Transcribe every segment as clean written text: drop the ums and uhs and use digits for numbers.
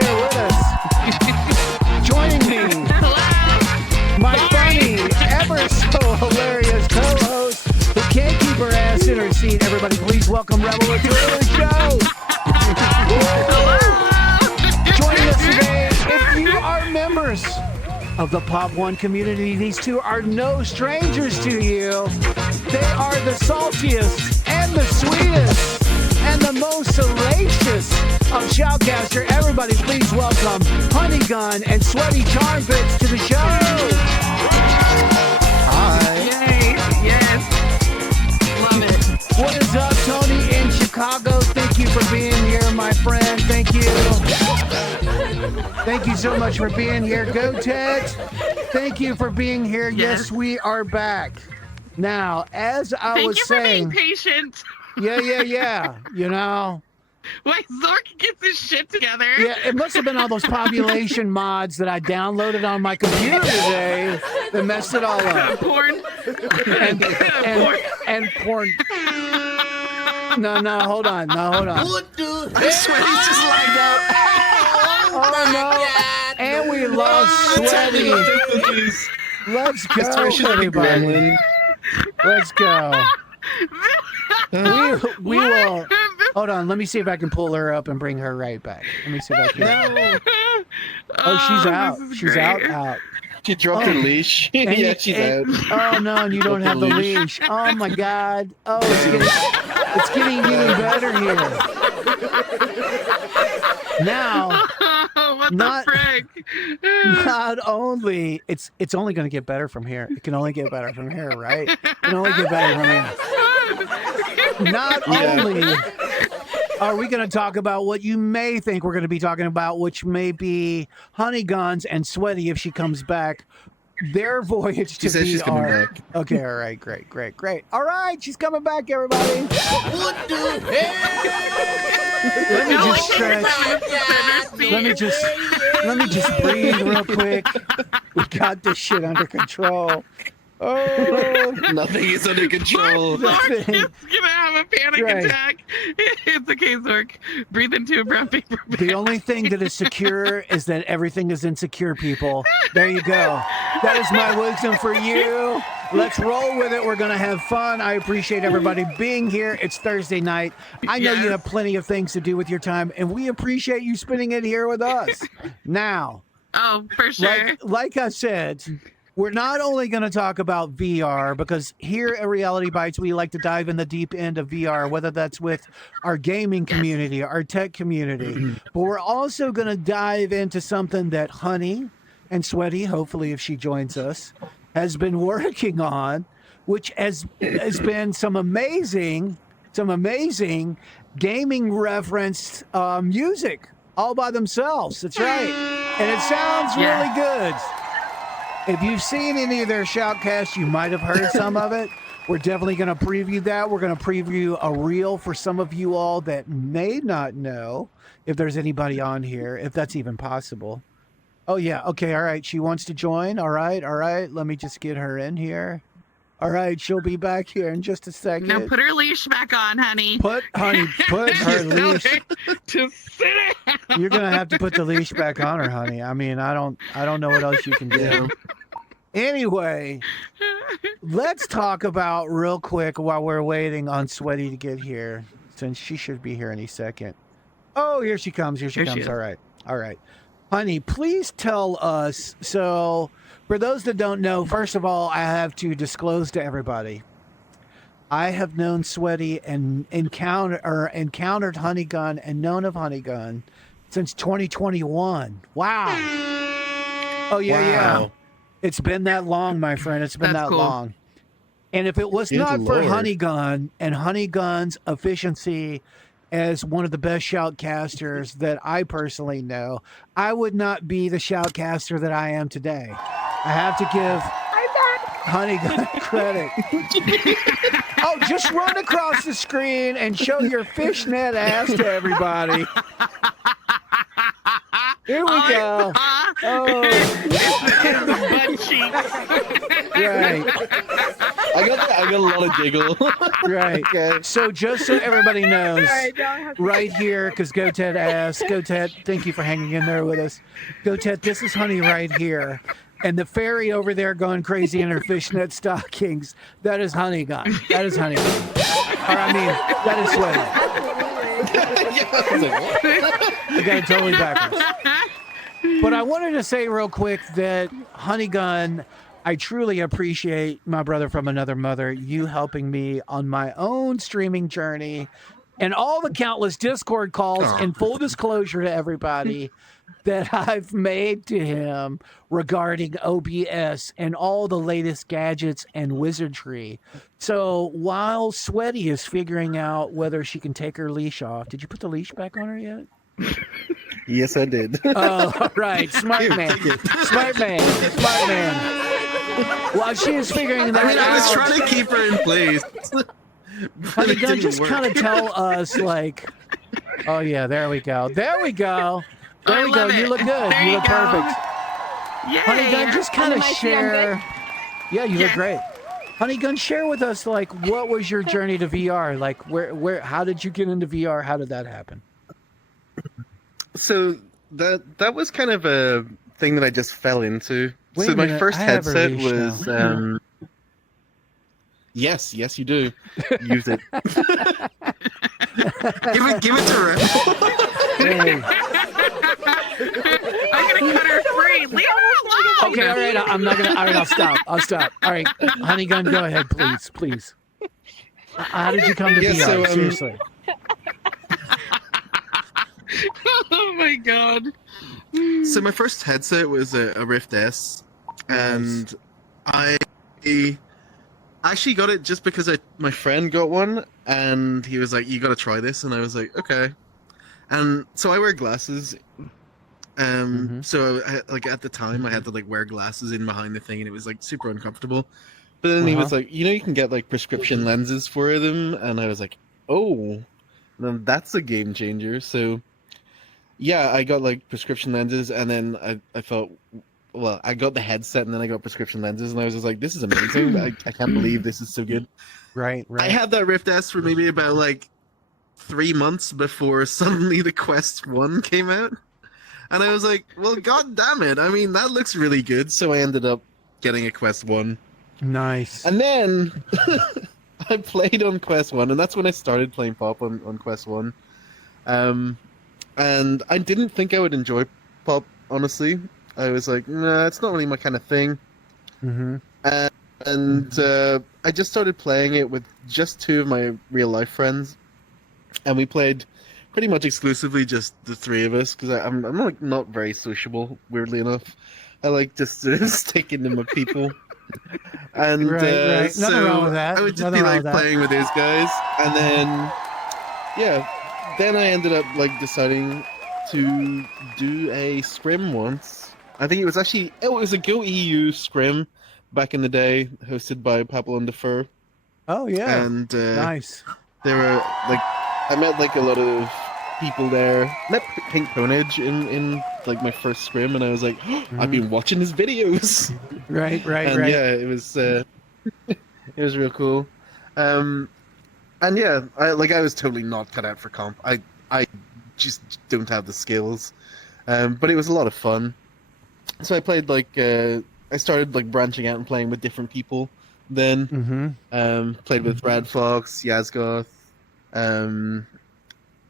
there with us. Joining me, my funny, ever so hilarious co-host who can't keep her ass in her seat. Everybody, please welcome Rebel to the show. Joining us today, if you are members of the Pop One community, these two are no strangers to you. They are the saltiest and the sweetest and the most salacious of Shoutcasters. Everybody, please welcome Honey Gun and Sweaty Charmpitz to the show. Hi. Yay. Yes. Love it. What is up, Tony in Chicago? Thank you for being here, my friend. Thank you. Thank you so much for being here. Go, Ted. Thank you for being here. Yes, we are back. Now, as I was saying... Thank you for being patient. Yeah. You know... Wait, Zork gets his shit together. Yeah, it must have been all those population mods that I downloaded on my computer today that messed it all up. Porn. And porn. No, hold on. What the hell? Sweaty's just lined up. Oh, no. And we lost Sweaty. Let's go, everybody. Let's go. We will. Hold on. Let me see if I can pull her up and bring her right back. Let me see if I can. No. Oh, she's out. She's great. out. She dropped her leash. Yeah, she's out. Oh, no, and you don't have the leash. Oh, my God. Oh, it's getting even better here. Now, What the frick? not only, it's only going to get better from here. It can only get better from here, right? It can only get better from here. Not only are we going to talk about what you may think we're going to be talking about, which may be Honey Guns and Sweaty if she comes back. Their voyage to She says she's coming VR. back. Okay, all right, great. All right, she's coming back, everybody. What the hell? Let me just stretch. Let me just breathe real quick. We got this shit under control. Oh, Nothing is under control. Zork is gonna have a panic attack. It's okay, Zork. Breathe into a brown paper bag. the only thing that is secure is that everything is insecure, people. There you go. That is my wisdom for you. Let's roll with it. We're going to have fun. I appreciate everybody being here. It's Thursday night. I know you have plenty of things to do with your time, and we appreciate you spending it here with us. Now, Oh, for sure. like I said, we're not only going to talk about VR, because here at Reality Bites, we like to dive in the deep end of VR, whether that's with our gaming community, our tech community, but we're also going to dive into something that Honey and Sweaty, hopefully if she joins us, has been working on, which has been some amazing gaming referenced music all by themselves. That's right. And it sounds really good. If you've seen any of their shoutcasts, you might have heard some of it. We're definitely going to preview that. We're going to preview a reel for some of you all that may not know, if there's anybody on here, if that's even possible. Oh, yeah. Okay. All right. She wants to join. All right. Let me just get her in here. All right. She'll be back here in just a second. Now put her leash back on, honey. Put her leash. Just sit down. You're going to have to put the leash back on her, honey. I mean, I don't know what else you can do. Anyway, let's talk about real quick while we're waiting on Sweaty to get here, since she should be here any second. Oh, here she comes. Here she comes. All right. Honey, please tell us. So, for those that don't know, first of all, I have to disclose to everybody. I have known Sweaty and encountered Honey Gun and known of Honey Gun since 2021. Wow. Oh, yeah. It's been that long, my friend. It's been that long. And if it was not for Honey Gun and Honey Gun's efficiency as one of the best shoutcasters that I personally know, I would not be the shoutcaster that I am today. I have to give Honey Gun credit. Oh, just run across the screen and show your fishnet ass to everybody. Here we go. Oh, It's butt cheeks. right, I got a lot of giggle. right. Okay. So just so everybody knows, Sorry, don't have to- right here, because GoTed asked, GoTed, thank you for hanging in there with us. GoTed, this is Honey right here. And the fairy over there going crazy in her fishnet stockings, that is Honey Gun. That is Honey Gun. Or, I mean, that is Sweaty. Yeah, I was like, what? I got it totally backwards. But I wanted to say real quick that Honey Gun, I truly appreciate, my brother from another mother, you helping me on my own streaming journey and all the countless Discord calls and full disclosure to everybody that I've made to him regarding OBS and all the latest gadgets and wizardry. So while Sweaty is figuring out whether she can take her leash off, did you put the leash back on her yet? Yes, I did. Oh, right. Smart man. Smart man. Smart man. While she is figuring that I mean, I was out, trying to keep her in place. Honey It Gun, didn't just work. kind of tell us, like, oh, yeah, there we go. There we go. There I we go. love You it. look good. There you you look go. perfect. Yay. Honey Gun, just kind of Am I see I'm share. Yeah, you look Yes. great. Honey Gun, share with us, like, what was your journey to VR? Like, how did you get into VR? How did that happen? So that was kind of a thing that I just fell into. Wait So a my minute, first I have a headset leash was now. yes, you do. Use it. Give it to her. Hey. I'm gonna cut her free. Leave her alone. Okay, all right. I'm not gonna. All right, I'll stop. I'll stop. All right, Honey Gun, go ahead, please, please. How did you come to Yeah, VR? so, Seriously. Oh my god. So my first headset was a Rift S, and I actually got it just because my friend got one, and he was like, "You got to try this," and I was like, "Okay." And so I wear glasses. So like at the time I had to like wear glasses in behind the thing, and it was like super uncomfortable. But then he was like, you can get like prescription lenses for them, and I was like, oh, then that's a game changer. So yeah, I got like prescription lenses, and then I felt, well, I got the headset, and then I got prescription lenses, and I was just like, this is amazing. I can't believe this is so good. Right. I had that Rift S for maybe about like 3 months before suddenly the Quest 1 came out. And I was like, well, god damn it. I mean, that looks really good. So I ended up getting a Quest 1. Nice. And then I played on Quest 1, and that's when I started playing Pop on Quest 1. And I didn't think I would enjoy Pop, honestly. I was like, nah, it's not really my kind of thing. And I just started playing it with just 2 of my real-life friends. And we played pretty much exclusively just the 3 of us, because I'm like not very sociable, weirdly enough. I like just sticking to my people. And Right. Nothing so wrong with that. I would just Nothing be wrong like with that. playing with those guys, and then then I ended up like deciding to do a scrim once. I think it was a Go EU scrim back in the day, hosted by Pablo and Defer. Oh yeah. And Nice. there were like I met like a lot of people there. Met Pink Ponage in like my first scrim, and I was like, I've been watching his videos. Right. And yeah, it was it was real cool. And yeah, I was totally not cut out for comp. I just don't have the skills. But it was a lot of fun. So I played like I started like branching out and playing with different people. Then played with Brad Fox, Yazgoth,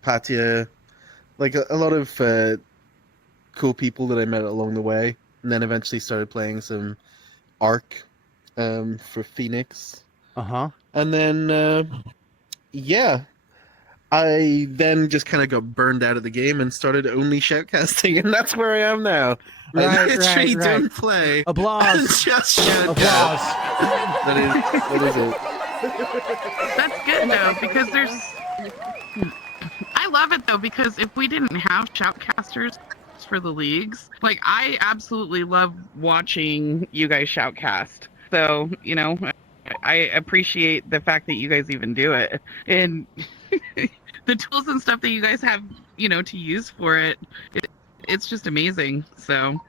Patia, like a lot of cool people that I met along the way, and then eventually started playing some Arc for Phoenix. And then yeah, I then just kind of got burned out of the game and started only shoutcasting, and that's where I am now. I Right, literally right. don't play. Applause. Just shoutcast. Applause. That is it. That's good though, because I love it though, because if we didn't have Shoutcasters for the leagues, like I absolutely love watching you guys shoutcast. So, I appreciate the fact that you guys even do it. And the tools and stuff that you guys have, to use for it, it's just amazing. So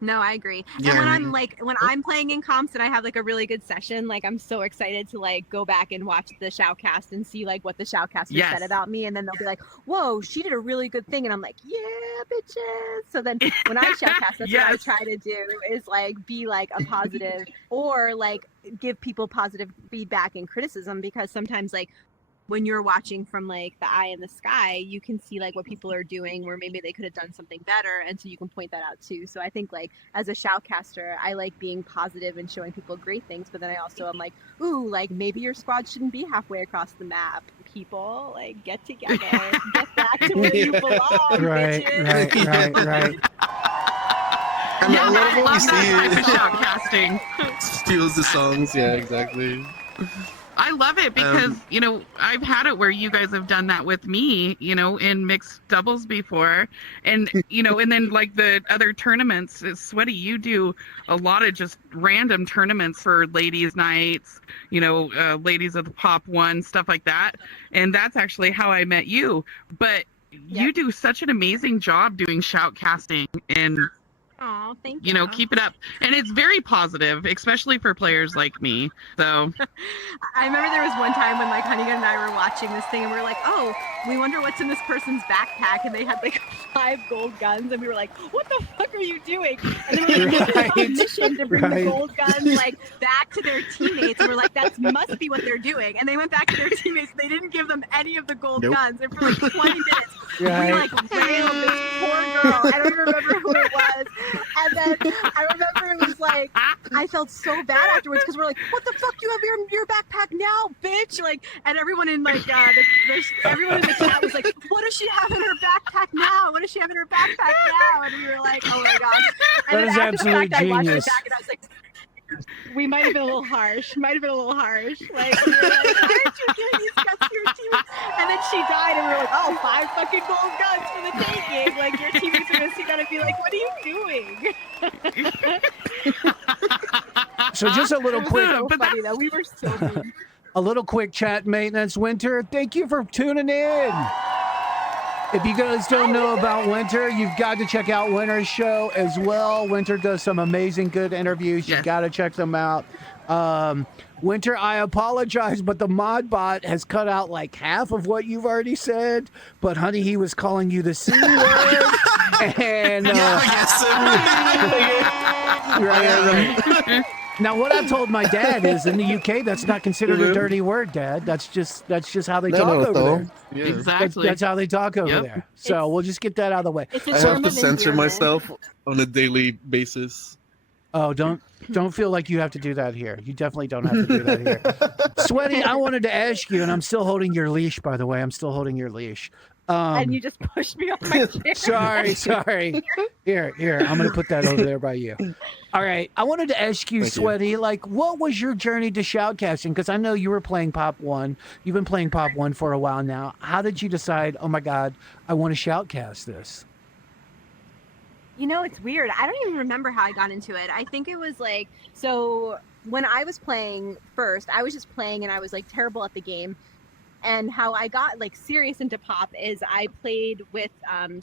No, I agree. Yeah, And when I'm playing in comps and I have like a really good session, like I'm so excited to like go back and watch the shoutcast and see like what the shoutcaster said about me, and then they'll be like, "Whoa, she did a really good thing," and I'm like, "Yeah, bitches." So then when I shoutcast, that's what I try to do is like be like a positive or like give people positive feedback and criticism, because sometimes like when you're watching from like the eye in the sky, you can see like what people are doing where maybe they could have done something better, and so you can point that out too. So I think like as a shoutcaster, I like being positive and showing people great things, but then I also am like, ooh, like maybe your squad shouldn't be halfway across the map. People, like, get together, get back to where you belong, bitches. Right. And Yeah, a lot I of what we love that see type of shoutcasting. steals the songs. Yeah, exactly. I love it because, you know, I've had it where you guys have done that with me, you know, in mixed doubles before. And, you know, and then like the other tournaments, Sweaty, you do a lot of just random tournaments for ladies' nights, you know, ladies of the pop one, stuff like that. And that's actually how I met you. But you do such an amazing job doing shoutcasting, and oh, thank you. You know, keep it up. And it's very positive, especially for players like me. So I remember there was one time when like Honeygun and I were watching this thing and we were like, oh, we wonder what's in this person's backpack, and they had like 5 gold guns, and we were like, what the fuck are you doing? And then we were like, on a mission to bring the gold guns like back to their teammates, and we're like, that must be what they're doing. And they went back to their teammates, they didn't give them any of the gold guns, and for like 20 minutes we like railed this poor girl. I don't even remember who it was. And then I remember it was like, I felt so bad afterwards because we're like, what the fuck do you have in your backpack now, bitch? Like, and everyone in like everyone in the chat was like, what does she have in her backpack now? What does she have in her backpack now? And we were like, oh my god. And that is absolutely genius. I watched it back and I was like, we might have been a little harsh. Like, we were like, why aren't you giving these guns to your team? And then she died, and we were like, oh, 5 fucking gold guns for the taking. Like, your teammates are gonna see that and be like, what are you doing? So just a little quick. So funny though. We were so mean. A little quick chat maintenance. Winter, thank you for tuning in. If you guys don't know about Winter, you've got to check out Winter's show as well. Winter does some amazing good interviews. You've got to check them out. Winter, I apologize, but the mod bot has cut out like half of what you've already said. But honey, he was calling you the C word. And right. Now, what I've told my dad is in the UK, that's not considered a dirty word, Dad. That's just how they talk over there. Yeah. exactly. That's how they talk over there. So we'll just get that out of the way. I have to censor myself on a daily basis. Oh, don't feel like you have to do that here. You definitely don't have to do that here. Sweaty, I wanted to ask you, and I'm still holding your leash, by the way. I'm still holding your leash. And you just pushed me off my chair. Sorry. Here. I'm going to put that over there by you. All right. I wanted to ask you, Sweaty, like, what was your journey to shoutcasting? Because I know you were playing Pop 1. You've been playing Pop 1 for a while now. How did you decide, oh, my God, I want to shoutcast this? You know, it's weird. I don't even remember how I got into it. I think it was like, so when I was playing first, I was just playing and I was like terrible at the game. And how I got like serious into Pop is I played with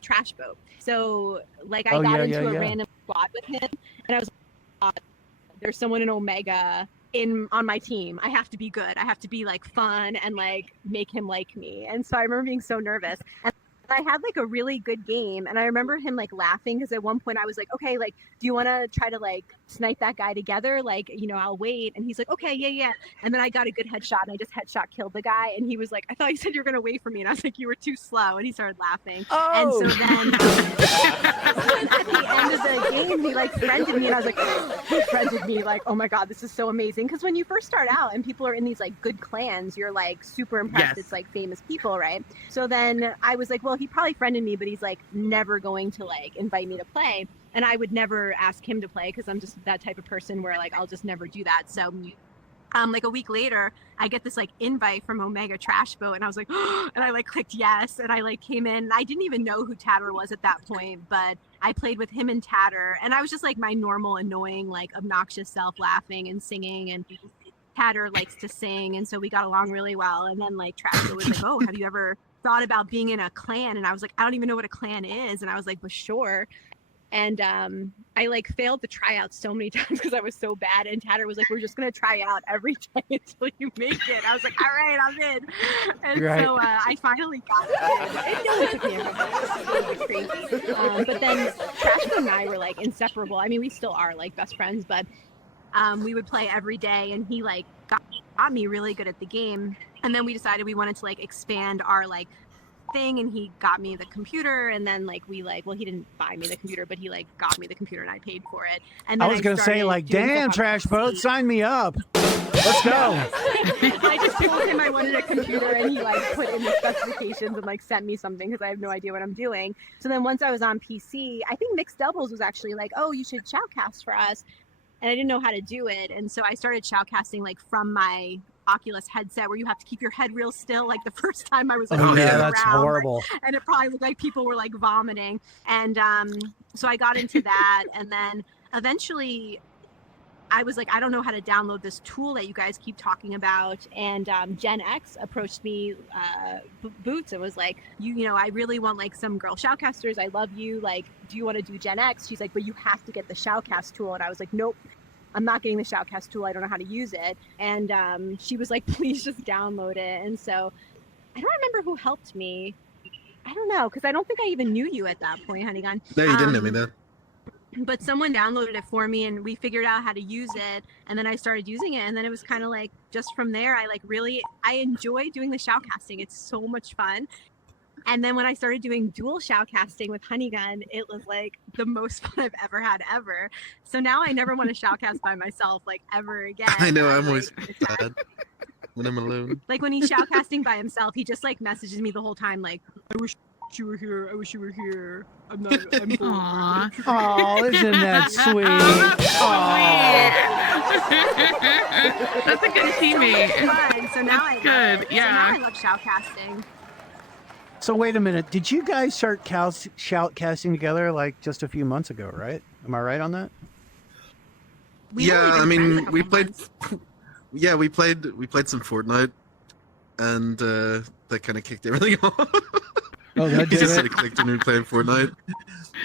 Trash Boat. So like I got into a random squad with him, and I was like, there's someone in Omega on my team. I have to be good. I have to be like fun and like make him like me. And so I remember being so nervous. And I had like a really good game, and I remember him like laughing because at one point I was like, okay, like, do you want to try to like snipe that guy together? Like, you know, I'll wait. And he's like, okay, yeah. And then I got a good headshot, and I just headshot killed the guy. And he was like, I thought you said you were gonna wait for me. And I was like, you were too slow. And he started laughing. Oh. And so then at the end of the game, he like friended me, and I was like, he friended me. Like, oh my god, this is so amazing. Because when you first start out and people are in these like good clans, you're like super impressed. It's like famous people, right? So then I was like, well, he probably friended me, but he's like never going to like invite me to play. And I would never ask him to play because I'm just that type of person where like I'll just never do that. So like a week later, I get this like invite from Omega Trash Boat, and I was like, oh, and I like clicked yes, and I like came in. I didn't even know who Tatter was at that point, but I played with him and Tatter, and I was just like my normal annoying like obnoxious self, laughing and singing, and Tatter likes to sing, and so we got along really well. And then like Trash Boat was like, oh, have you ever thought about being in a clan? And I was like, I don't even know what a clan is. And I was like, but sure. And I like failed the tryouts so many times because I was so bad. And Tatter was like, "We're just gonna try out every day until you make it." I was like, "All right, I'm in." And Right. so I finally got it. It only took me a couple. It was crazy. But then Trashman and I were like inseparable. I mean, we still are like best friends, but we would play every day, and he like got me really good at the game. And then we decided we wanted to like expand our like thing, and he got me the computer, and then like we like, well, he didn't buy me the computer, but he like got me the computer and I paid for it. And then I was gonna say like, damn, Trash Boat, sign me up. Let's go. I just told him I wanted a computer, and he like put in the specifications and like sent me something because I have no idea what I'm doing. So then once I was on PC, I think Mixed Doubles was actually like, "Oh, you should shoutcast for us," and I didn't know how to do it, and so I started shoutcasting like from my Oculus headset, where you have to keep your head real still. Like the first time I was like, Oh yeah, moving that's around, horrible. and it probably looked like people were like vomiting. And so I got into that, and then eventually I was like, I don't know how to download this tool that you guys keep talking about. And Gen X approached me, Boots, and was like, you know, I really want like some girl shoutcasters. I love you. Like, do you want to do Gen X? She's like, but you have to get the shoutcast tool. And I was like, nope. I'm not getting the shoutcast tool. I don't know how to use it. And she was like, please just download it. And so I don't remember who helped me. I don't know, because I don't think I even knew you at that point, Honeygun. No, you didn't know me then. But someone downloaded it for me, and we figured out how to use it. And then I started using it. And then it was kind of like, just from there, I enjoy doing the shoutcasting. It's so much fun. And then when I started doing dual shoutcasting with Honeygun, it was like the most fun I've ever had ever. So now I never want to shoutcast by myself like ever again. I know, I'm always like, sad when I'm alone. like when he's shoutcasting by himself, he just like messages me the whole time like, I wish you were here. I wish you were here. I'm bored. Aw. Oh, isn't that sweet? Oh, that's a good teammate. Fun. So now I Good, love, yeah. So now I love shoutcasting. So wait a minute. Did you guys start shoutcasting together like just a few months ago, right? Am I right on that? We've only Yeah, been I friends a mean, couple we played. months. Yeah, we played some Fortnite, and that kind of kicked everything off. Oh, that It did just it? sort of clicked when we were playing Fortnite.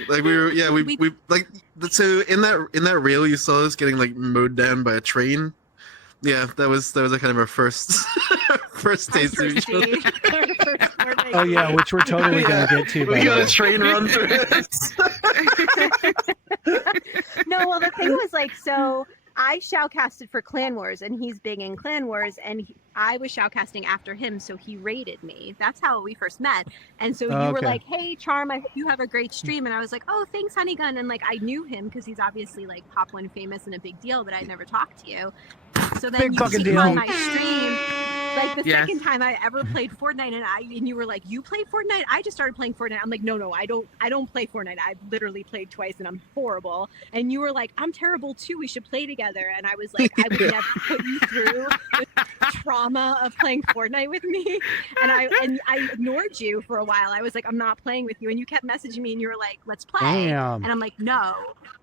Like we were, yeah, we like so in that reel you saw us getting like mowed down by a train. Yeah, that was a kind of our first taste of each other. Oh yeah, which we're totally gonna get to. by We the got way. a train run through us. No, well, the thing was like, so I shoutcasted for Clan Wars, and he's big in Clan Wars, and I was shoutcasting after him, so he rated me. That's how we first met. And so you were Okay. like, "Hey, Charm, I hope you have a great stream." And I was like, "Oh, thanks, Honeygun." And like I knew him because he's obviously like Pop One famous and a big deal, but I'd never talked to you. So then Big you fucking came deal. on my stream. Like the Yes. second time I ever played Fortnite, and you were like, "You play Fortnite?" I just started playing Fortnite. I'm like, "No, I don't play Fortnite. I've literally played twice, and I'm horrible." And you were like, "I'm terrible too. We should play together." And I was like, "I would never put you through the trauma of playing Fortnite with me." And I ignored you for a while. I was like, "I'm not playing with you." And you kept messaging me, and you were like, "Let's play." Damn. And I'm like, "No."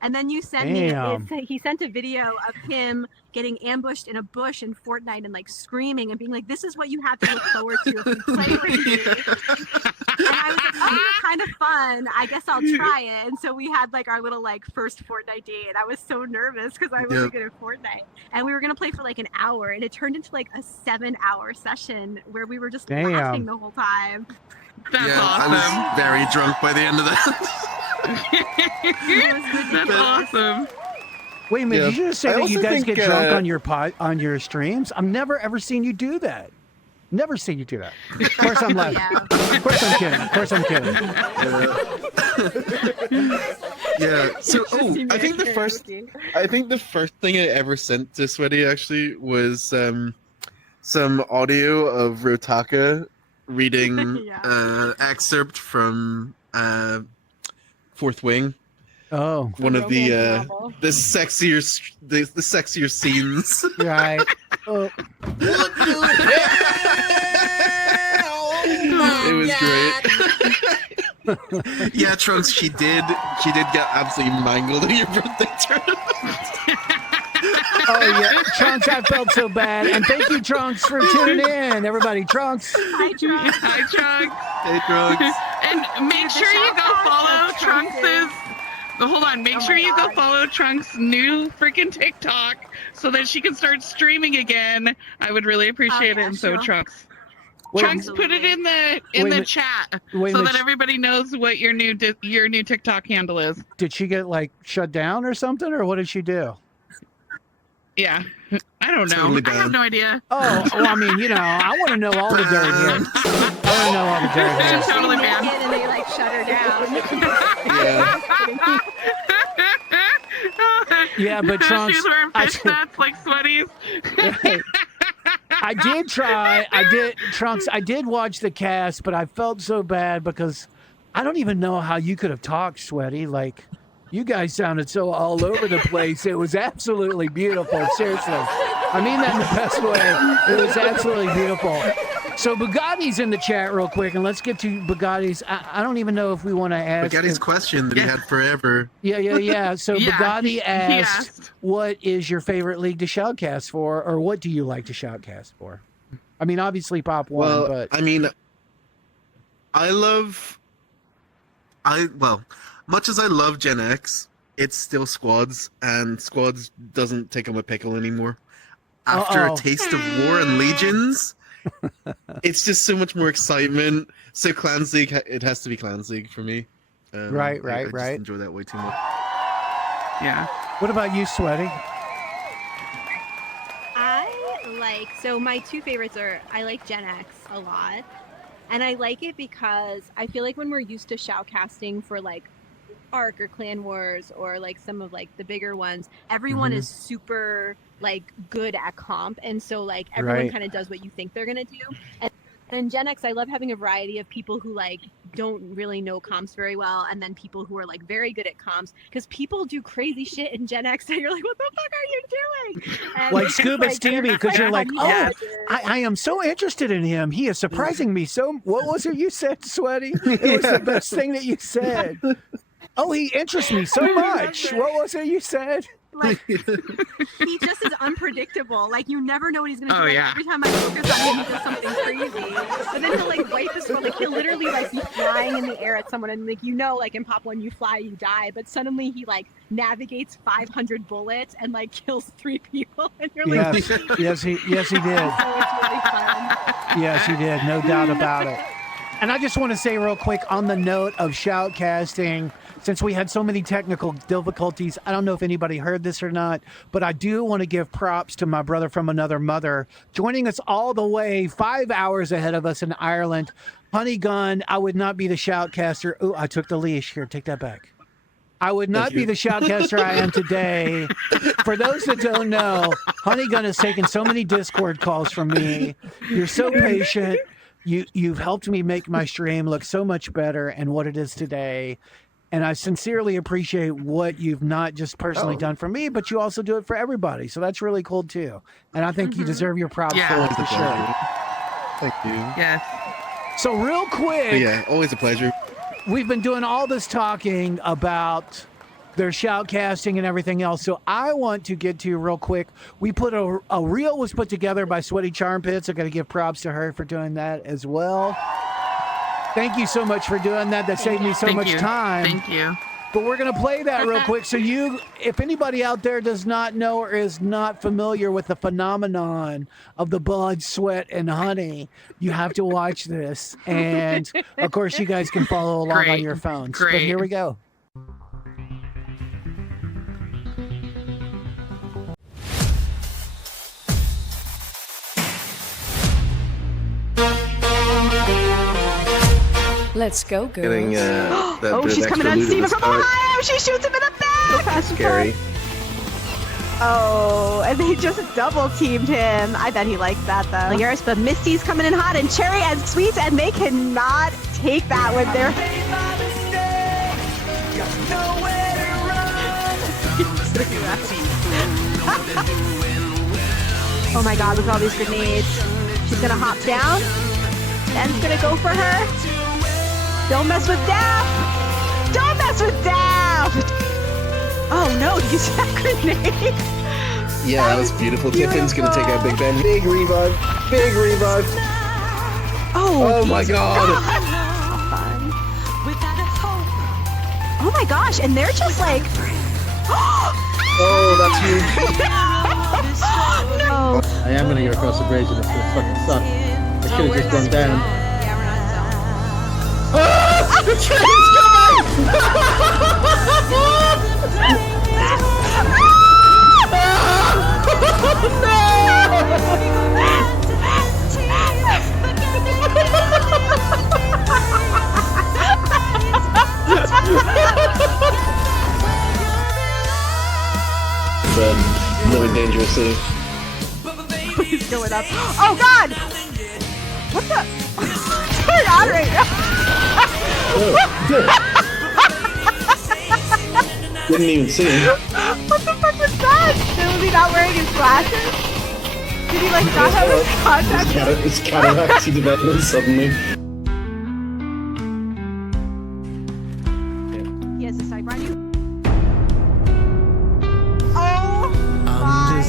And then you sent Damn. me. He sent a video of him getting ambushed in a bush in Fortnite and like screaming and being like, "This is what you have to look forward to if you play with me." And I was like, "Oh, you're kind of fun. I guess I'll try it." And so we had like our little like first Fortnite date, and I was so nervous because I wasn't good at Fortnite. And we were gonna play for like an hour, and it turned into like a 7-hour session where we were just Damn. laughing the whole time. That's Yeah, awesome. I was very drunk by the end of that. It was That's ridiculous. awesome. Wait a minute. Yeah. Did you just say I that you also guys think, get drunk on your streams? I've never ever seen you do that. Never seen you do that. Of course I'm laughing. Yeah. Of course I'm kidding. Of course I'm kidding. Yeah. So, Interesting I think the character. first thing I ever sent to Sweaty actually was some audio of Rotaka reading Yeah. excerpt from Fourth Wing, Oh, one of the romance novel. the sexier scenes. right. Oh, It was great. Yeah, Trunks, she did get absolutely mangled in your birthday tournament. oh yeah. Trunks, I felt so bad. And thank you, Trunks, for tuning in. Everybody, Trunks. Hi, Trump. Hi, Trunks. Hey, Trunks. And make The sure you go shout-out follow of Trunks Trunks's But hold on, make Oh sure my you go God. follow Trunks' new freaking TikTok so that she can start streaming again. I would really appreciate yeah, it, and so sure. Trunks. Wait, Trunks, put it in the Wait a minute. chat Wait a so minute. that everybody knows what your new TikTok handle is. Did she get like shut down or something, or what did she do? Yeah, I don't know. Totally I have banned. no idea. Oh, well, I mean, I want to know all the dirt here. I want to know all the dirt here. Totally She banned. naked and they like shut her down. Yeah. Yeah, but Trunks, She's wearing I- fishnets like sweaties. I did try. Trunks, I did watch the cast, but I felt so bad because I don't even know how you could have talked, Sweaty. Like, you guys sounded so all over the place. It was absolutely beautiful. Seriously. I mean that in the best way. It was absolutely beautiful. So Bugatti's in the chat real quick, and let's get to Bugatti's. I don't even know if we want to ask. Bugatti's question that he had forever. Yeah. So Yeah, Bugatti he asked, what is your favorite league to shoutcast for, or what do you like to shoutcast for? I mean, obviously Pop 1, Well, but... I mean, much as I love Gen X, it's still squads, and squads doesn't take on a pickle anymore. After Uh-oh. a taste of War and Legions, it's just so much more excitement. So Clans League, it has to be Clans League for me. Right. I just enjoy that way too much. Yeah. What about you, Sweaty? So my two favorites are, I like Gen X a lot. And I like it because I feel like when we're used to shoutcasting for like Arc or Clan Wars or like some of like the bigger ones, everyone is super like good at comp. And so like everyone Right. kind of does what you think they're going to do. And in Gen X, I love having a variety of people who like don't really know comps very well, and then people who are like very good at comps, because people do crazy shit in Gen X and you're like, what the fuck are you doing? And Like it's Scuba like, Stevie, because you're like, oh, yeah. I am so interested in him. He is surprising me so... What was it you said, Sweaty? It was the best thing that you said. Oh, he interests me so much. What was it you said? Like, he just is unpredictable. Like, you never know what he's gonna do. Oh, Like, yeah. every time I focus on him, he does something crazy. But then he'll like wipe his scroll. Like, he'll literally like be flying in the air at someone, and like like in Pop 1, you fly, you die. But suddenly he like navigates 500 bullets and like kills 3 people, and you're like, Yes, he did. so it's really fun. Yes, he did. No doubt about it. And I just want to say real quick on the note of shoutcasting, since we had so many technical difficulties, I don't know if anybody heard this or not, but I do want to give props to my brother from another mother, joining us all the way 5 hours ahead of us in Ireland. Honey Gun, I would not be the shoutcaster. Ooh, I took the leash. Here, take that back. I would not be the shoutcaster I am today. For those that don't know, Honey Gun has taken so many Discord calls from me. You're so patient. You've helped me make my stream look so much better and what it is today. And I sincerely appreciate what you've not just personally done for me, but you also do it for everybody. So that's really cool too. And I think you deserve your props Yeah. for it Always for a sure. pleasure. Thank you. Yes. So real quick, But yeah, always a pleasure. we've been doing all this talking about their shoutcasting and everything else. So I want to get to real quick. We put a reel was put together by Sweaty Charmpitz. I got to give props to her for doing that as well. Thank you so much for doing that. That saved me so Thank much you. time. Thank you. But we're going to play that real quick. So if anybody out there does not know or is not familiar with the phenomenon of the blood, sweat, and honey, you have to watch this. And of course, you guys can follow along on Great. your phones. But Great. here we go. Let's go, girls. Getting that Oh, bit of she's coming extra on loot at Steven the from start. Ohio. She shoots him in the back. Scary. Oh, and they just double teamed him. I bet he likes that though. Yours, but Misty's coming in hot, and Cherry and Sweets, and they cannot take that with their. Oh my God! Look at all these grenades. She's gonna hop down. Ben's gonna go for her. Don't mess with Daft. Don't mess with Daft. Oh no! Did you see that grenade? Yeah, that was beautiful. Tiffin's gonna take out Big Ben. Big revive. Big revive. Oh Oh my god. Fun. Oh my gosh, and they're just like... Oh, that's huge. No. I am gonna go across the bridge and it's gonna fucking suck. I should have just gone down. Yeah, we're not zoned. Ah! The train's coming! But living dangerously. He's going up. Oh god! What the? Turn on right now. Didn't even see him. What the fuck was that? Was he not wearing his glasses? Did he like not have his contacts? His cataracts he developed suddenly. He has a sniper on you. Oh my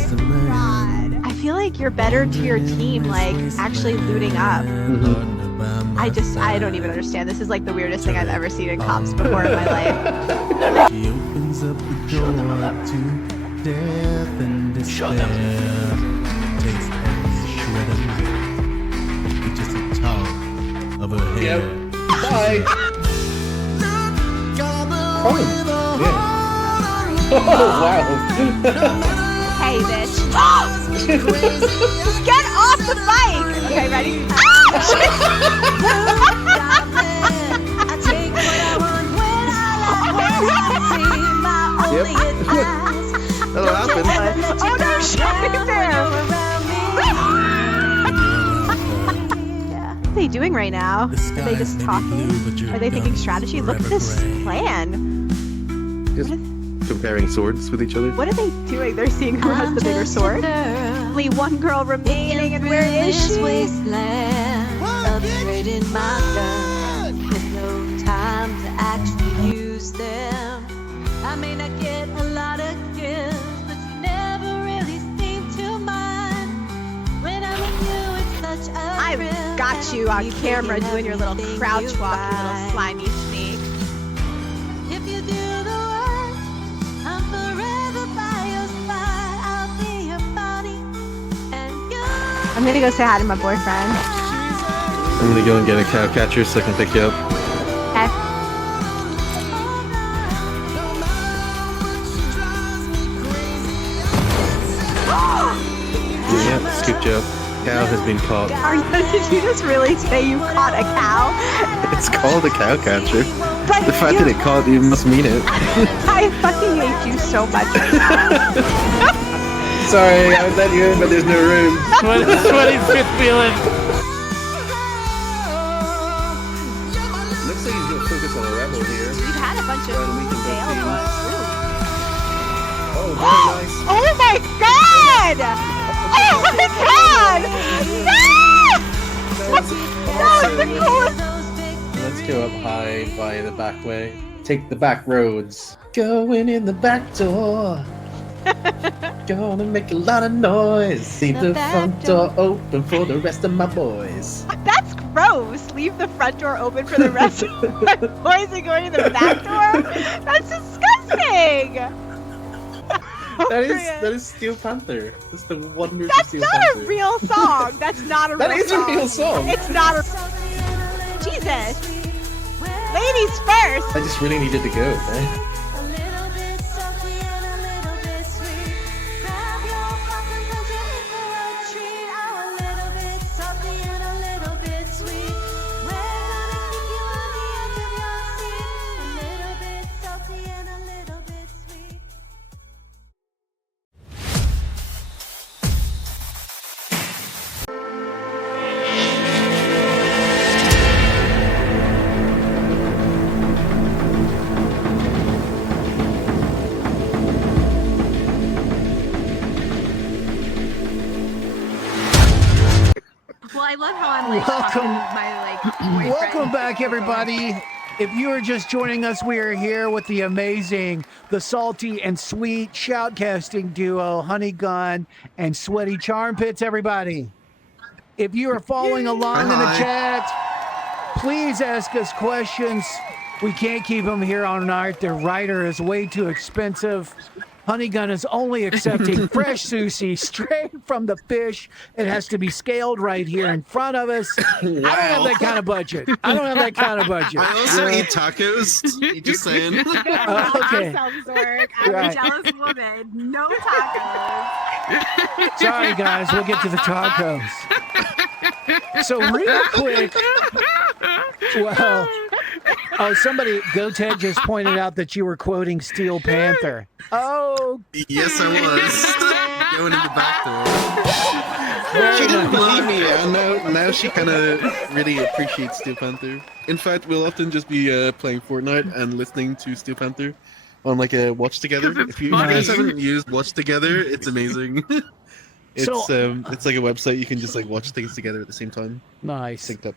god. I feel like you're better to your team, like actually looting up. I don't even understand. This is like the weirdest thing I've ever seen in comps before in my life. She opens up the door to death and despair. Takes every shred of me, just the top of her hair. Bye. Oh, yeah. Oh, wow. Hey, bitch. Get off the bike! Okay, ready? Yep. That'll happen. Oh no, shut there! What are they doing right now? Are they just talking? Are they thinking strategy? Look at this plan. Just comparing swords with each other. What are they doing? They're seeing who has the bigger sword. Only one girl remaining, and where is she? Upgrading my gun with no time to actually use them. I may not get a lot of kills, but you never really seem to mind. When I'm with you, it's such a I've got you on camera doing your little crouch walk, you little slimy sneak. If you do the work, I'm forever by your side. I'll be your body and your... I'm gonna go say hi to my boyfriend. I'm gonna go and get a cow catcher so I can pick you up. Okay. Yeah, scoop job. Cow has been caught. Did you just really say you caught a cow? It's called a cow catcher. But The fact that it caught you must mean it. I fucking hate you so much right now. Sorry, I was letting you in, but there's no room. Sweaty fifth feeling. Looks like he's gonna focus on a rebel here. We've had a bunch of Well, we can go failed see. ones too. Oh, very nice. Oh my god! Oh my god! No! That was the coolest. Let's go up high by the back way. Take the back roads. Going in the back door. Gonna make a lot of noise. Leave the front door open for the rest of my boys. That's gross. Leave the front door open for the rest of my boys and going in the back door? That's disgusting! That is Steel Panther. That's the wonders of That's Steel not Panther. a real song. That's not a That real is a song. real song. It's not a... Jesus. Ladies first. I just really needed to go, man. A little bit salty and a little bit sweet. Grab your popcorn 'cause you're in for a treat. Oh, a little bit salty and a little bit sweet. We're gonna keep you on the edge of your seat. A little bit salty and a little bit sweet. Well, I love how I'm like Welcome. talking to my like boyfriend. Welcome back, everybody. If you are just joining us, we are here with the amazing, the salty and sweet shoutcasting duo, Honey Gun and Sweaty Charmpitz, everybody. If you are following along in the Hi. chat, please ask us questions We can't keep them here all night. Their rider is way too expensive. Honeygun is only accepting fresh sushi straight from the fish. It has to be scaled right here in front of us. I don't have that kind of budget. I don't have that kind of budget. I also eat tacos. You just saying. Okay. Self-absorbed. I'm Right. a jealous woman. No tacos. Sorry, guys. We'll get to the tacos. So real quick, well, oh, somebody, GoTed just pointed out that you were quoting Steel Panther. Oh, Yes, I was. Going in the back door. very She didn't nice. believe me, and now she kind of really appreciates Steel Panther. In fact, we'll often just be playing Fortnite and listening to Steel Panther on like a watch together. 'Cause it's If you guys funny. haven't used Watch Together, it's amazing. It's it's like a website you can just like watch things together at the same time, Nice. synced up.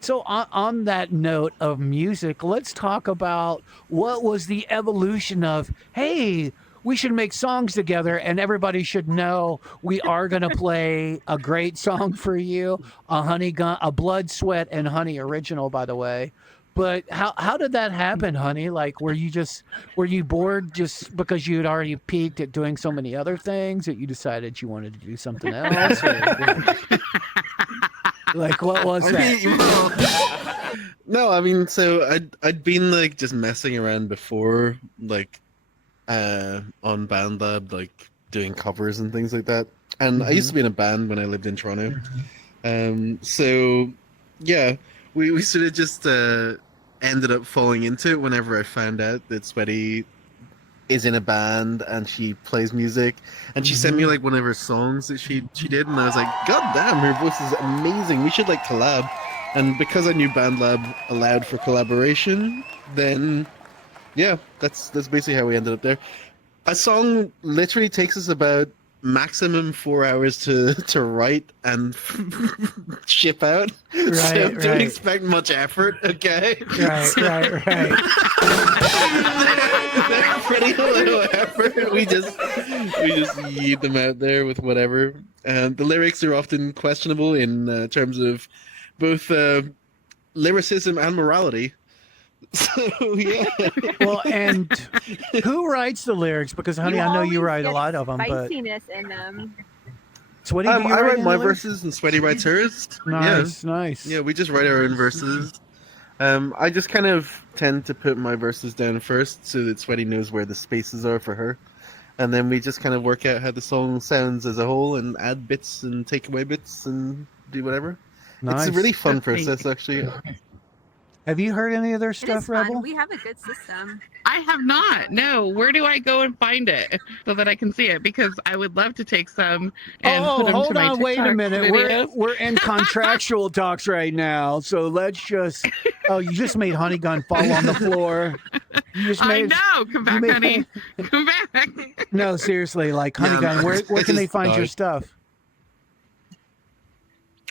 So on that note of music, let's talk about what was the evolution of, hey, we should make songs together and everybody should know we are going to play a great song for you, a Blood, Sweat, and Honey original, by the way. But how did that happen, honey? Like, were you bored just because you had already peaked at doing so many other things that you decided you wanted to do something else? Like, what was that? No, I mean, so I'd been like just messing around before, like on BandLab, like doing covers and things like that. And I used to be in a band when I lived in Toronto. So yeah, we sort of just ended up falling into it whenever I found out that Sweaty is in a band and she plays music, and she sent me like one of her songs that she did, and I was like, god damn, her voice is amazing, we should like collab. And because I knew BandLab allowed for collaboration, then yeah, that's basically how we ended up there. A song literally takes us about maximum 4 hours to write and ship out. Right, So don't right. expect much effort, okay? Right, right. Pretty little effort. We just yeet them out there with whatever. And the lyrics are often questionable in terms of both lyricism and morality. So yeah. Well, and who writes the lyrics? Because, honey, I know you always write a get lot of them, but Spiciness in them. Sweaty, do you I write any my lyrics? verses and Sweaty writes hers. Nice, nice. Yeah, we just write our own verses. I just kind of tend to put my verses down first so that Sweaty knows where the spaces are for her. And then we just kind of work out how the song sounds as a whole and add bits and take away bits and do whatever. Nice. It's a really fun That's neat. process, actually. Have you heard any of their It is stuff, fun. Rebel? We have a good system. I have not. No. Where do I go and find it so that I can see it? Because I would love to take some and Oh, put them hold to my on, wait a TikTok minute. videos. We're in contractual talks right now, so let's just. Oh, you just made Honeygun fall on the floor. You just I made. know. Come back, made- honey. Come back. No, seriously, like Yeah, Honeygun, where I can they just find your died. stuff?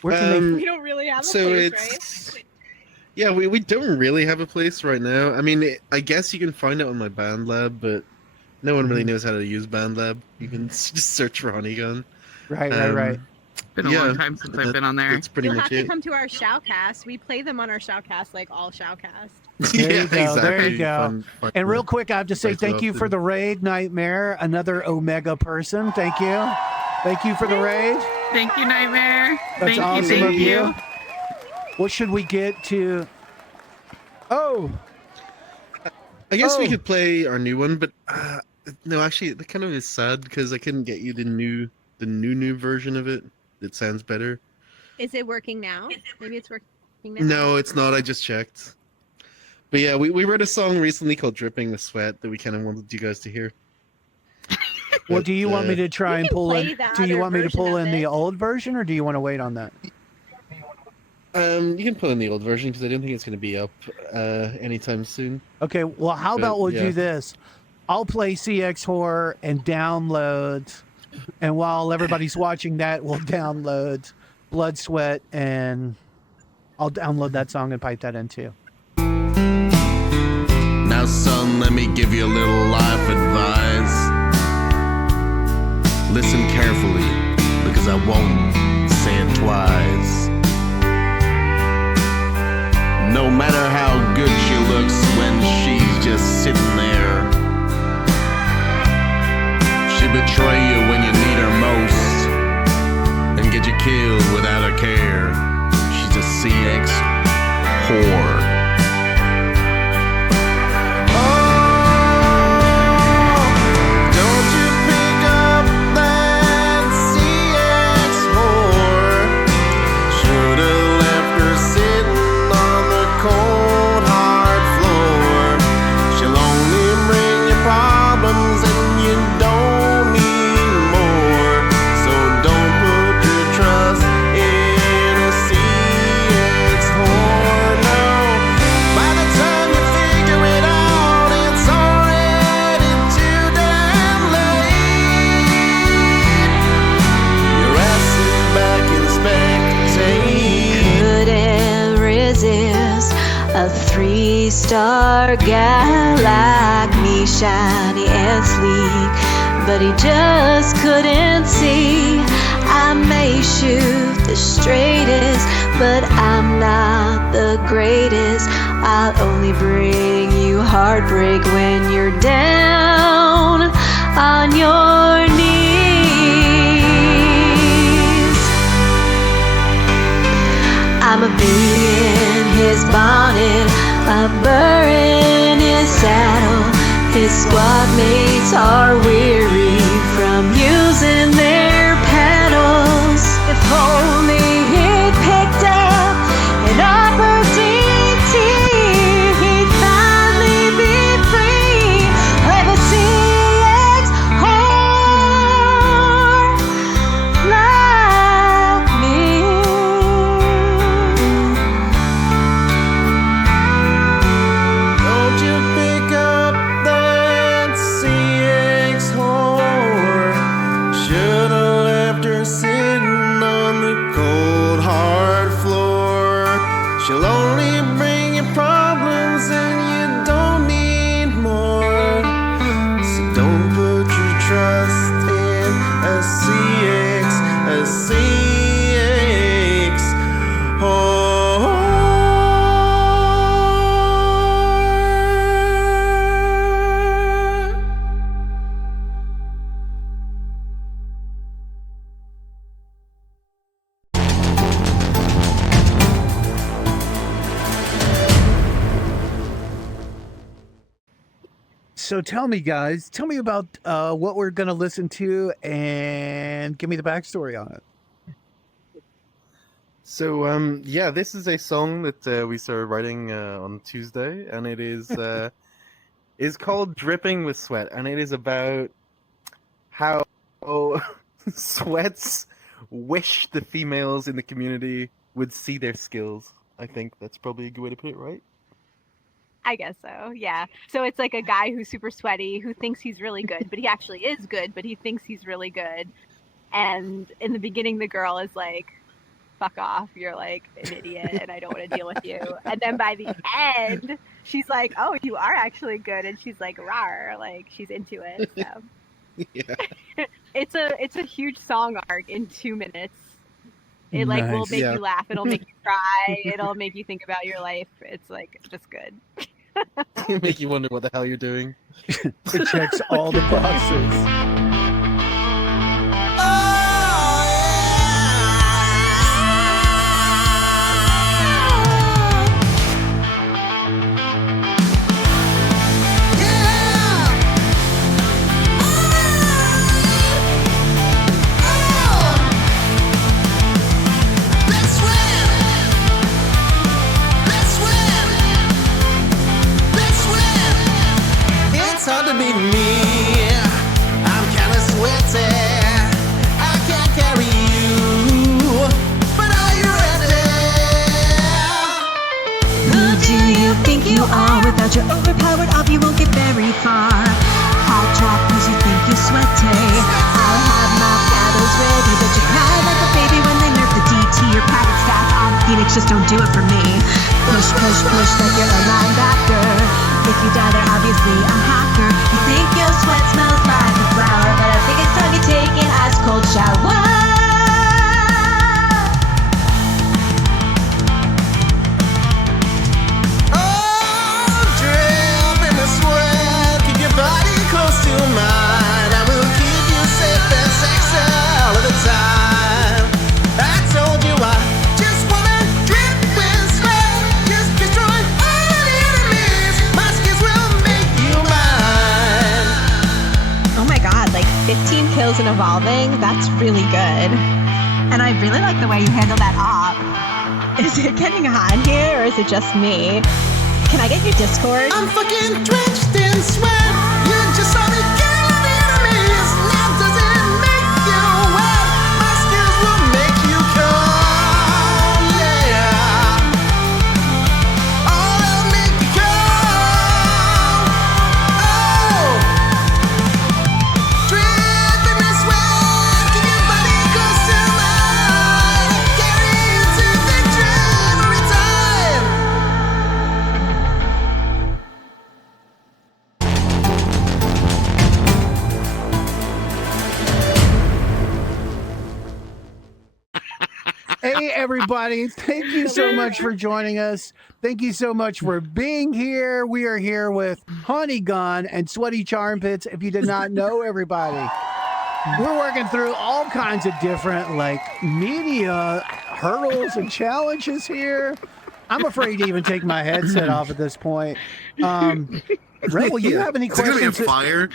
Where can We don't really have a So place, it's right? yeah, we don't really have a place right now. I mean, I guess you can find it on my BandLab, but no one really knows how to use BandLab. You can just search for Honeygun. they? Right. It's been a Yeah, long time since I've been on there. That's pretty You'll have much to it. come to our Shoutcast. We play them on our Shoutcast, like all Shoutcast. There you go, there you go. Fun And real quick, I have to say Right, thank you so for the raid, Nightmare, another Omega person. Thank you. Thank you for the raid. Thank you, Nightmare. That's thank awesome you, of thank you. you. What should we get to? Oh, I guess we Oh. could play our new one, but no, actually, it kind of is sad because I couldn't get you the new version of it. It sounds better. Is it working now? Maybe it's working now. No, it's not. I just checked. But yeah, we wrote a song recently called "Dripping with Sweat" that we kind of wanted you guys to hear. well, But, do you want me to try You and can pull play in? the Do you other want me to version pull of in the it. old version, or do you want to wait on that? You can put in the old version because I don't think it's going to be up anytime soon. Okay. Well, how But, about we'll yeah. do this? I'll play CX Horror and download, and while everybody's watching that, we'll download Blood, Sweat, and I'll download that song and pipe that in too. Now, son, let me give you a little life advice. Listen carefully, because I won't say it twice. No matter how good she looks when she's just sitting there. She'll betray you when you need her most and get you killed without a care. She's a CX whore. A 3-star gal like me, shiny and sleek, but he just couldn't see. I may shoot the straightest, but I'm not the greatest. I'll only bring you heartbreak when you're down on your knees. I'm a bee in his bonnet, a burr in his saddle. His squad mates are weary from using their paddles. If only he'd picked up an opportunity, he'd finally be free of a CX whore like me. Don't you pick up that CX whore? Should've left her sitting on the cold hard floor. She'll only bring you problems and you don't need more. So don't put your trust in a CX whore. So tell me, guys, tell me about what we're going to listen to and give me the backstory on it. So, yeah, this is a song that we started writing on Tuesday, and it is called "Dripping with Sweat," and it is about how sweats wish the females in the community would see their skills. I think that's probably a good way to put it, right? I guess so, yeah. So it's like a guy who's super sweaty, who thinks he's really good, but he actually is good, but he thinks he's really good. And in the beginning, the girl is like, fuck off, you're like an idiot, and I don't want to deal with you. And then by the end, she's like, oh, you are actually good. And she's like, rawr, like she's into it. So. Yeah. It's a huge song arc in 2 minutes. It like will Nice. make Yeah. you laugh. It'll make you cry. It'll make you think about your life. It's like just good. Make you wonder what the hell you're doing. It checks all the boxes. It's hard to be me. I'm kinda sweaty. I can't carry you, but are you ready? Who do you think you are? Without your overpowered op, you won't get very far. Hot drop cause you think you're sweaty. I'll have my paddles ready, but you cry like a baby when they nerf the DT. Your private staff on Phoenix, just don't do it for me. Push, push, push like you're a linebacker. If you die, they're obviously a hacker. You think your sweat smells like a flower, but I think it's time you take an ice cold shower. 15 kills in evolving. That's really good. And I really like the way you handle that op. Is it getting hot in here, or is it just me? Can I get your Discord? I'm fucking drenched in sweat. You just saw me killing enemies. Now does it make you wet? My skills will make you come. Yeah. Oh, they'll make you come. Oh. Dripping in sweat. Keep your body close to mine. Carry you to victory every time. Hey, everybody. Thank you so much for joining us. Thank you so much for being here. We are here with Honey Gun and Sweaty Charmpitz. If you did not know, everybody, we're working through all kinds of different media hurdles and challenges here. I'm afraid to even take my headset off at this point. Rebel, you have any Is it gonna be a questions? fire?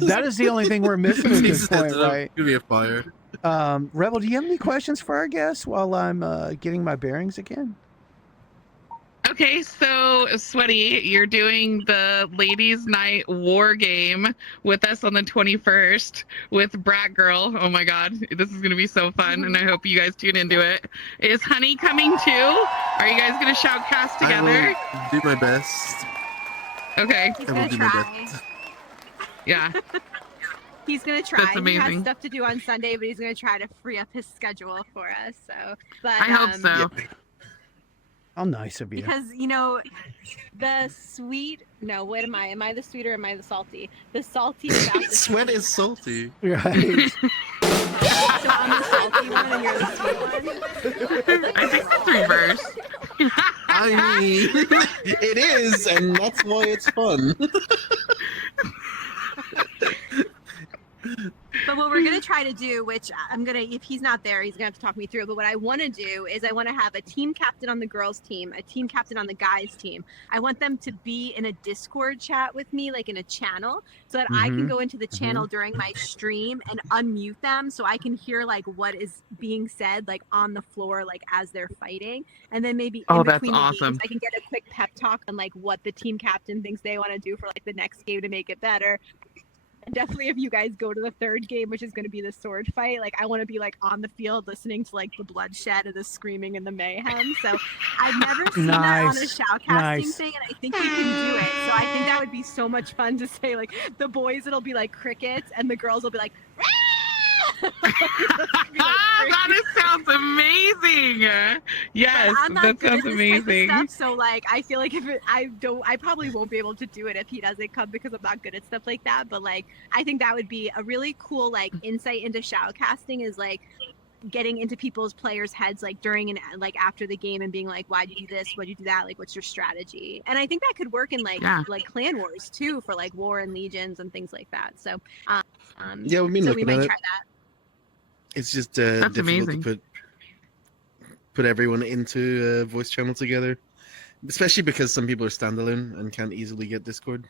That is the only thing we're missing at this point, right? It's gonna be a fire. Rebel, do you have any questions for our guests while I'm getting my bearings again? Okay, so Sweaty, you're doing the Ladies' Night War Game with us on the 21st with Brat Girl. Oh my God, this is gonna be so fun, and I hope you guys tune into it. Is Honey coming too? Are you guys gonna shoutcast together? I will do my best. Okay, He's I will gonna do my try. best. yeah. He's gonna try. That's He has amazing. stuff to do on Sunday, but he's gonna try to free up his schedule for us. So, but I hope so. How nice of you. Because the sweet. No, what am I? Am I the sweet or am I the salty? The salty about the Sweat is salty. Right. So I'm the salty one and you're the sweet one. I think it's reverse. I mean, it is, and that's why it's fun. But what we're gonna try to do, which if he's not there, he's gonna have to talk me through. But what I want to do is I want to have a team captain on the girls' team, a team captain on the guys' team. I want them to be in a Discord chat with me, like in a channel, so that I can go into the channel during my stream and unmute them, so I can hear like what is being said, like on the floor, like as they're fighting, and then maybe in that's between the awesome. games, I can get a quick pep talk on like what the team captain thinks they want to do for like the next game to make it better. Definitely if you guys go to the third game, which is going to be the sword fight, like I want to be like on the field listening to like the bloodshed and the screaming and the mayhem. So I've never seen that on a shoutcasting thing, and I think we can do it. So I think that would be so much fun to say, like the boys it'll be like crickets and the girls will be like That sounds amazing. Yes, I'm not that good sounds at this type of amazing. stuff, so like I feel like I probably won't be able to do it if he doesn't come because I'm not good at stuff like that. But like I think that would be a really cool like insight into shoutcasting, is like getting into people's players' heads like during and like after the game and being like, why'd you do this? Why'd you do that? Like what's your strategy? And I think that could work in like clan wars too, for like war and legions and things like that. So Yeah, we've been so we looking might at it. try that. It's just That's difficult amazing. to put everyone into a voice channel together, especially because some people are standalone and can't easily get Discord.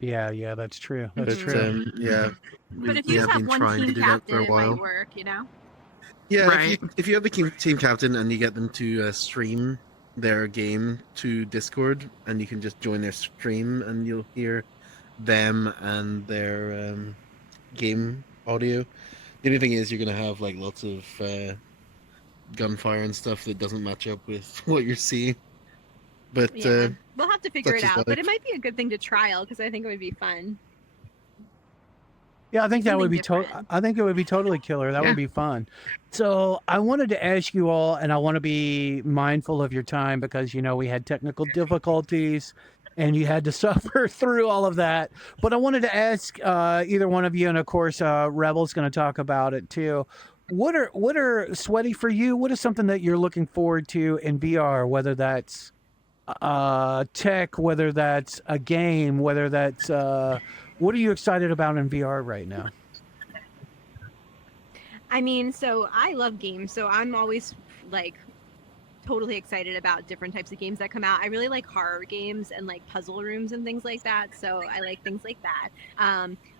Yeah, that's true. That's But, true. yeah, But if we you have just been have one trying to team do that captain, for a it while. might work, Yeah, Right. if you have the team captain and you get them to stream their game to Discord, and you can just join their stream, and you'll hear them and their game audio. The only thing is, you're gonna have like lots of gunfire and stuff that doesn't match up with what you're seeing. But Yeah. We'll have to figure it such is out, but it life. might be a good thing to trial because I think it would be fun. Yeah, I think that would be Something different. I think it would be totally killer. That Yeah. would be fun. So I wanted to ask you all, and I want to be mindful of your time because we had technical difficulties, and you had to suffer through all of that. But I wanted to ask either one of you, and of course, Rebel's going to talk about it too. What are Sweaty for you? What is something that you're looking forward to in VR? Whether that's tech, whether that's a game, whether that's what are you excited about in VR right now? I mean, so I love games, so I'm always like totally excited about different types of games that come out. I really like horror games and like puzzle rooms and things like that. So I like things like that.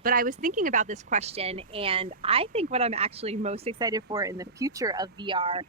But I was thinking about this question, and I think what I'm actually most excited for in the future of VR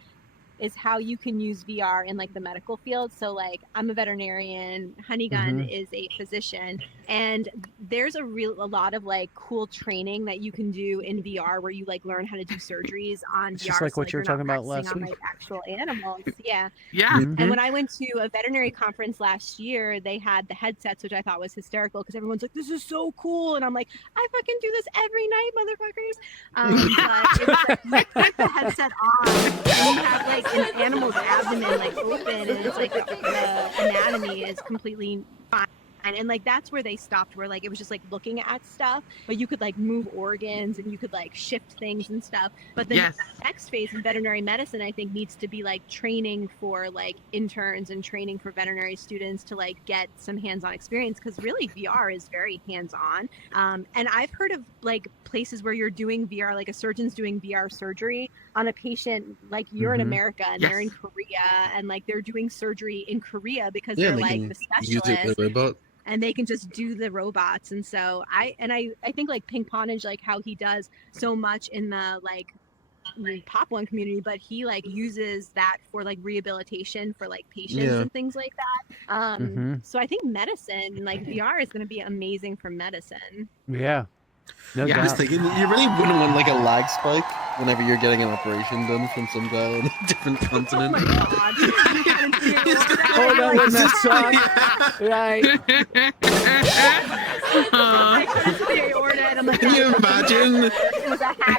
is how you can use VR in like the medical field. So like I'm a veterinarian, Honeygun is a physician, and there's a lot of like cool training that you can do in VR where you like learn how to do surgeries on It's VR. just like so, what you were you're talking not about last practicing week. on, like, actual animals. Yeah. Yeah. And when I went to a veterinary conference last year, they had the headsets, which I thought was hysterical because everyone's like, "This is so cool," and I'm like, "I fucking do this every night, motherfuckers." But it was like you put the headset on, and you have like an animal's abdomen like open, and it's like the anatomy is completely fine. And like that's where they stopped, where like it was just like looking at stuff, but you could like move organs and you could like shift things and stuff. But the next phase in veterinary medicine, I think, needs to be like training for like interns and training for veterinary students to like get some hands-on experience, because really VR is very hands-on. And I've heard of like places where you're doing VR, like a surgeon's doing VR surgery on a patient, like you're in America and they're in Korea, and like they're doing surgery in Korea because they're like the use it specialists. with a robot. And they can just do the robots. And so I think like Pink Ponage, like how he does so much in the like Pop One community, but he like uses that for like rehabilitation for like patients and things like that. So I think medicine, like VR, is going to be amazing for medicine. Yeah. No I was doubt. thinking, you really wouldn't want like a lag spike whenever you're getting an operation done from some guy on a different continent. Oh my god! Oh, that wouldn't that suck? Right. Can you imagine?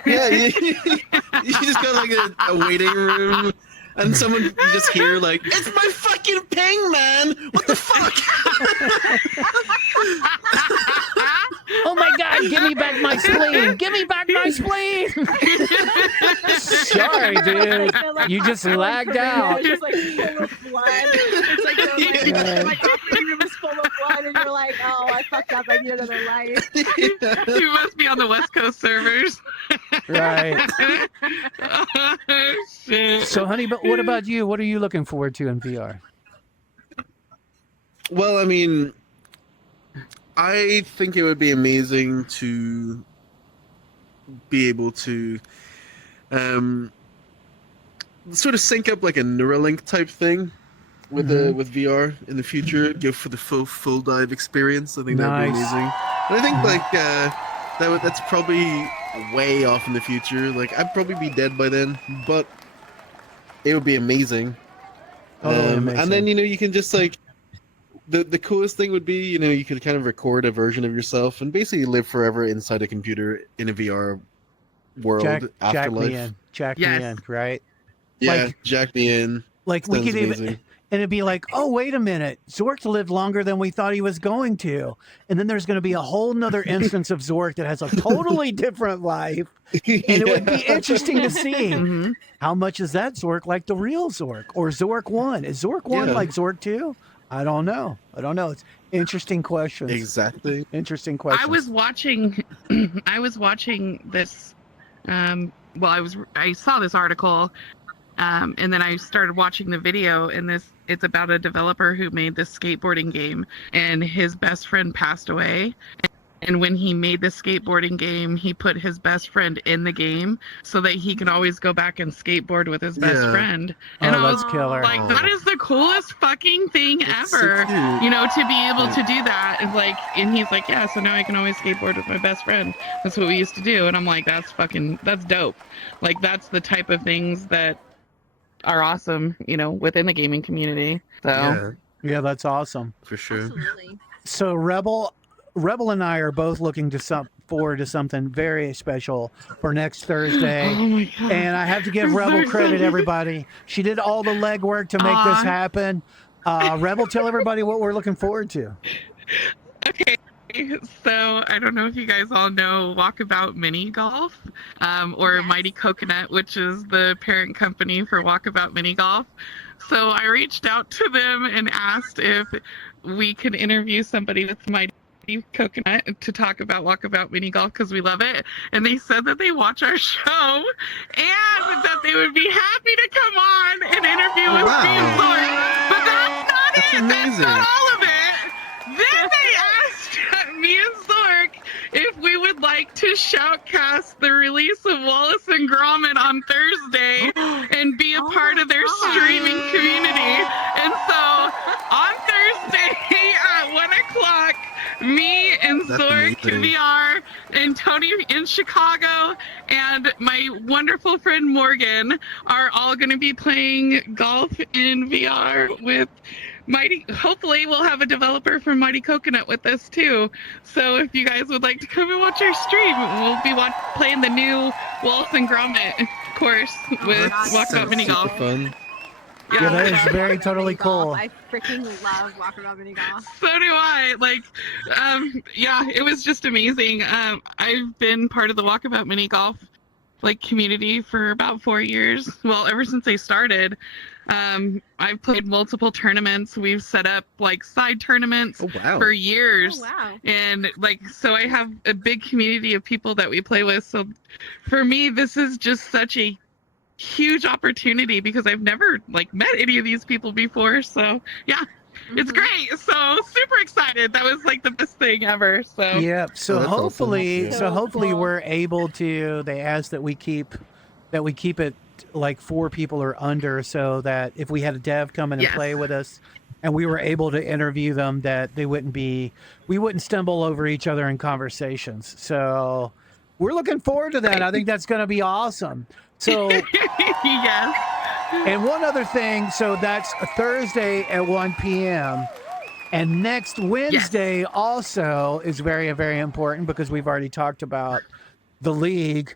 Yeah, you just got like a waiting room, and someone you just hear like, "It's my fucking ping, man! What the fuck?" Oh my god, give me back my spleen! Give me back my spleen! Sorry, dude. You just lagged out. It's just like full of blood. It's like the like operating room is full of blood, and you're like, "Oh, I fucked up. I need another life." You must be on the West Coast servers. Right. Shit. So, honey, but what about you? What are you looking forward to in VR? Well, I mean, I think it would be amazing to be able to sort of sync up like a Neuralink type thing with with VR in the future, go for the full dive experience. I think that would be amazing. And I think like that's probably way off in the future. Like I'd probably be dead by then, but it would be amazing. Amazing. And then you can just like the coolest thing would be you could kind of record a version of yourself and basically live forever inside a computer in a VR world afterlife. Jack me in, right? Yeah, Like- jack me in. Like we Sounds could even, amazing. and it'd be like, oh, wait a minute, Zork lived longer than we thought he was going to, and then there's going to be a whole nother instance of Zork that has a totally different life, and it would be interesting to see how much is that Zork like the real Zork, or Zork 1? Is Zork 1 like Zork 2? I don't know. It's interesting questions. Exactly. Interesting questions. I was watching this I saw this article and then I started watching the video, and it's about a developer who made this skateboarding game, and his best friend passed away. And when he made the skateboarding game, he put his best friend in the game so that he can always go back and skateboard with his best friend. And I that's was killer. like, that is the coolest fucking thing It's so ever. cute. To be able to do that. And he's like, yeah, so now I can always skateboard with my best friend. That's what we used to do. And I'm like, that's dope. Like, that's the type of things that are awesome, within the gaming community. So Yeah, that's awesome. For sure. Absolutely. So Rebel and I are both looking to forward to something very special for next Thursday. Oh my God. And I have to give Rebel credit, everybody. She did all the legwork to make this happen. Rebel, tell everybody what we're looking forward to. Okay. So I don't know if you guys all know Walkabout Mini Golf, or Mighty Coconut, which is the parent company for Walkabout Mini Golf. So I reached out to them and asked if we could interview somebody with Mighty Coconut to talk about Walkabout Mini Golf because we love it, and they said that they watch our show and that they would be happy to come on and interview with me and Zork. But that's not it. amazing. That's not all of it. Then they asked me and Zork if we would like to shoutcast the release of Wallace and Gromit on Thursday and be a part of their streaming community. And so on Thursday at 1 o'clock, me and That's Zork amazing. VR and Tony in Chicago and my wonderful friend Morgan are all going to be playing golf in VR with Mighty. Hopefully we'll have a developer from Mighty Coconut with us too. So if you guys would like to come and watch our stream, we'll be playing the new Wallace and Gromit course with Walkabout Mini Super Golf. fun. Yeah, that is very totally cool. I freaking love Walkabout Mini Golf. So do I. Yeah, it was just amazing. I've been part of the Walkabout Mini Golf community for about 4 years. Well, ever since they started. I've played multiple tournaments. We've set up side tournaments Oh wow. for years. Oh, wow. And so I have a big community of people that we play with. So for me, this is just such a huge opportunity because I've never met any of these people before. So yeah, it's great. So super excited. That was the best thing ever. So Yep. So Oh, that's awesome. hopefully, Yeah. so So hopefully cool. we're able to. They ask that we keep it 4 people or under, so that if we had a dev come in and Yes. play with us, and we were able to interview them, that we wouldn't stumble over each other in conversations. So we're looking forward to that. I think that's going to be awesome. So. yes. And one other thing, so that's a Thursday at 1 p.m. And next Wednesday also is very, very important because we've already talked about the league.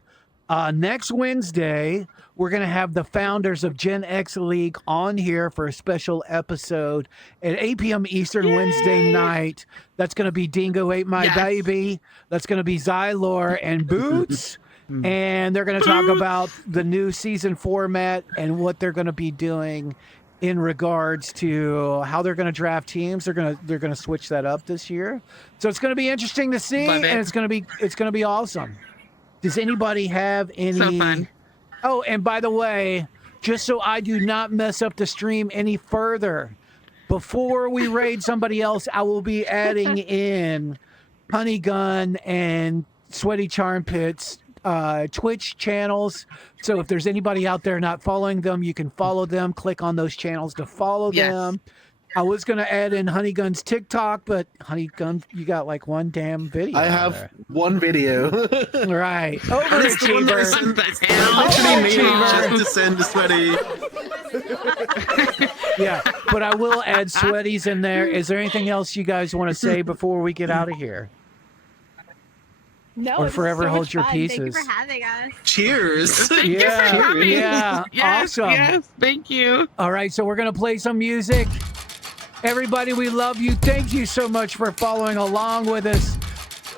Next Wednesday, we're going to have the founders of Gen X League on here for a special episode at 8 p.m. Eastern Wednesday night. That's going to be Dingo Ate My Yes. Baby. That's going to be Xylor and Boots. And they're going to talk about the new season format and what they're going to be doing in regards to how they're going to draft teams. They're going to switch that up this year. So it's going to be interesting to see, Love it. and it's going to be awesome. Does anybody have any? So fun. Oh, and by the way, just so I do not mess up the stream any further, before we raid somebody else, I will be adding in Honey Gun and Sweaty Charmpitz Twitch channels. So if there's anybody out there not following them, you can follow them. Click on those channels to follow Yes. them. I was going to add in Honey Gun's TikTok, but Honey Gun, you got one damn video. I on have there. one video. Right. And it's the one that I Overachiever. sent- What the hell? I literally made Overachiever. it just to send to Sweaty. Yeah, but I will add Sweaties in there. Is there anything else you guys want to say before we get out of here? No, Or it's forever so hold much your fun. pieces. Thank you for having us. Cheers. Thank you for Yeah, coming. yeah, Yes, awesome. Yes, thank you. All right, so we're going to play some music. Everybody, we love you. Thank you so much for following along with us.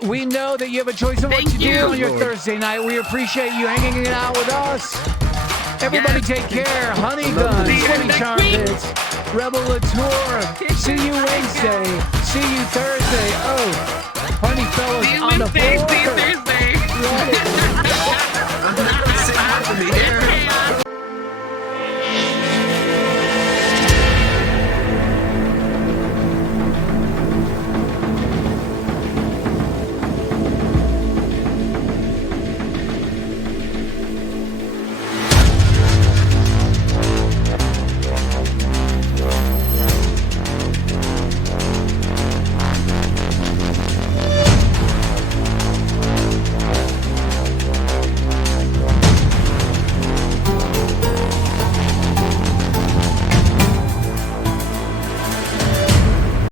We know that you have a choice of what Thank to do you. on your Lord. Thursday night. We appreciate you hanging out with us. Everybody Yes. take care. Honey Gun, See you Sweaty next Charmpitz, Rebel Latour. See you Wednesday. See you Thursday. Oh, Honey Fellas. See you